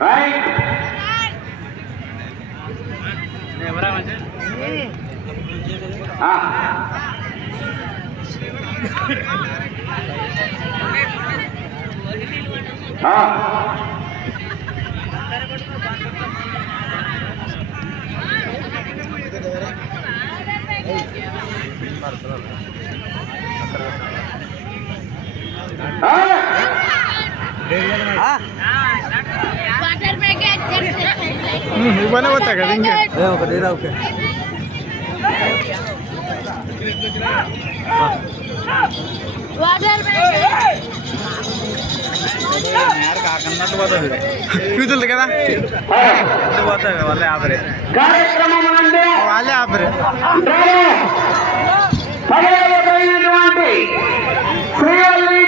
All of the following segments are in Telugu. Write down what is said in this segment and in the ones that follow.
రైట్. ఆ. ఇవ్వనే పోతా కదా ఇంకా ఒకటి ఓకే వాటర్ ప్యాకెట్ కాకన్నట్టు పోతుంది కూతురు కదా ఇటు పోతుంది వాళ్ళే ఆపరే కార్యక్రమం అంటే వాళ్ళే ఆపరే పదవైనటువంటి శ్రీవల్లి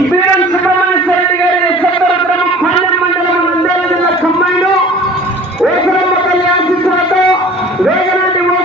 బీరం సుబ్రహ్మణ్య రెడ్డి గారి సత్తరక్రమం పాండ్యం మండలం నంద్యాల జిల్లా ఖమ్మంలో ఓసరమ్మ తల్లి ఆశీస్సులతో వేగనాటి ఓ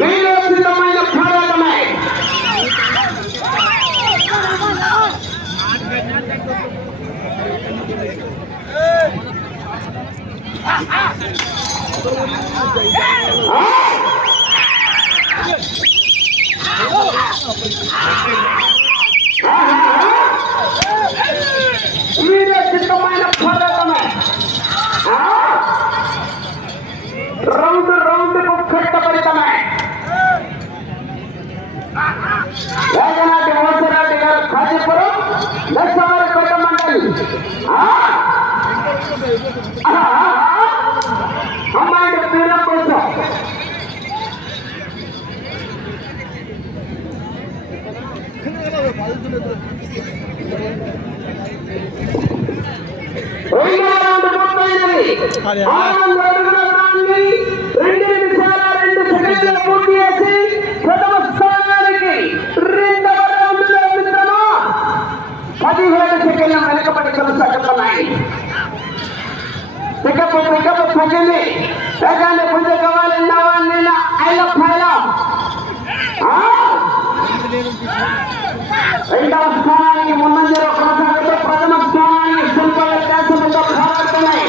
వీరోచితమైన పోరాటమే వీరోచితమైన అమ్మాయి తీరం కోసం రెండవ రౌండ్ పూర్తయినది అదే. ఆరు అడుగుల దూరాన్ని రెండు నిమిషాల రెండు సెకండ్లు పూర్తి చేసి వేగాన్ని పుంజ కావాలన్నా వాళ్ళ ఐల ఫైల రెండవ స్థానానికి ముందంజలో కొనసాగుతూ ప్రథమ స్థానానికి శిల్ప వ్యత్యాసంతో పోరాడుతున్నాయి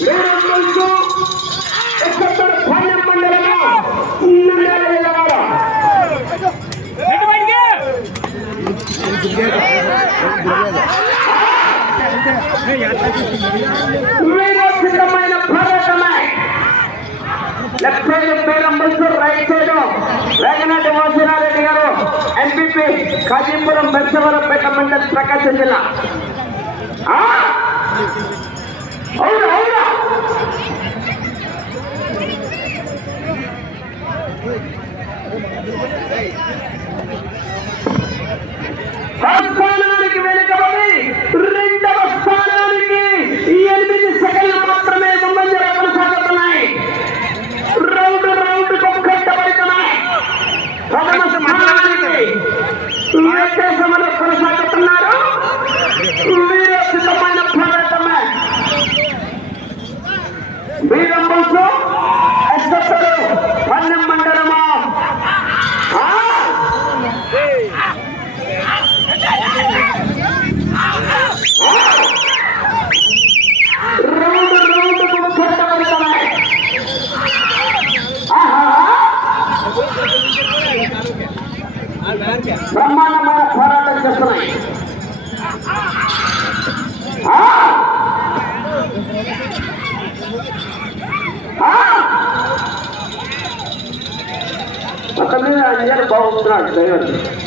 వీరు ముందు ఎక్కడ Pandyam left side Peram bus right side Veganati Mosarareddy గారు ఎంపీపీ కాజీపురం బెచ్చవరపేట మండలి ప్రకాశం జిల్లా ఆ? అవునా అవునా స్థానానికి Beat them, Moose. అంజన్ బాగుంటున్నాడు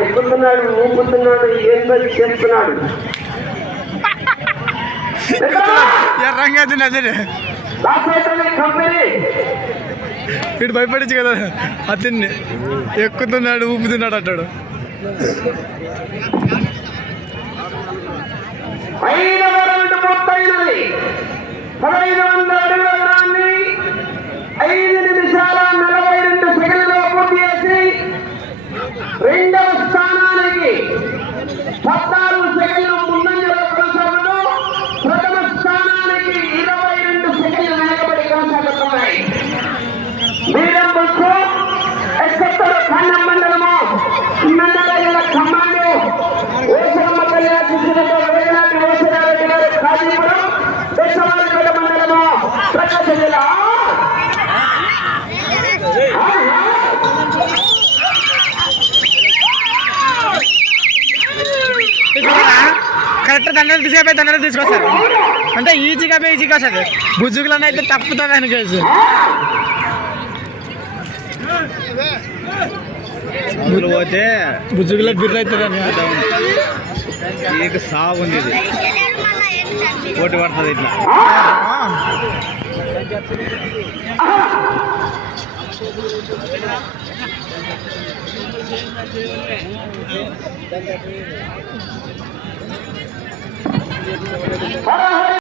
ఎక్కుతున్నాడు ఊపుతున్నాడు ఏందో చేస్తున్నాడు? వీడు భయపడించు కదా అతన్ని. ఎక్కుతున్నాడు ఊపుతున్నాడు అంటాడు. పదహైదు వందల అడుగుల ఐదు నిమిషాల మండలము ఓసరమ్మ ఓసరారెడ్డి గారు కాజీపురం మండలము ప్రకాశం జిల్లా. కరెక్ట్ దండలు తీసుకపోయి దండలు తీసుకొస్తారు. అంటే ఈజీగా పోయి ఈజీగా వస్తుంది. బుజ్జుగులను అయితే తప్పుతుంది అనుకోవచ్చు అందులో పోతే బుజ్జుగులో బిర్రు అవుతుంది అని ఈక సాగు ఉంది ఇది పోటీ పడుతుంది ఇట్లా హర హర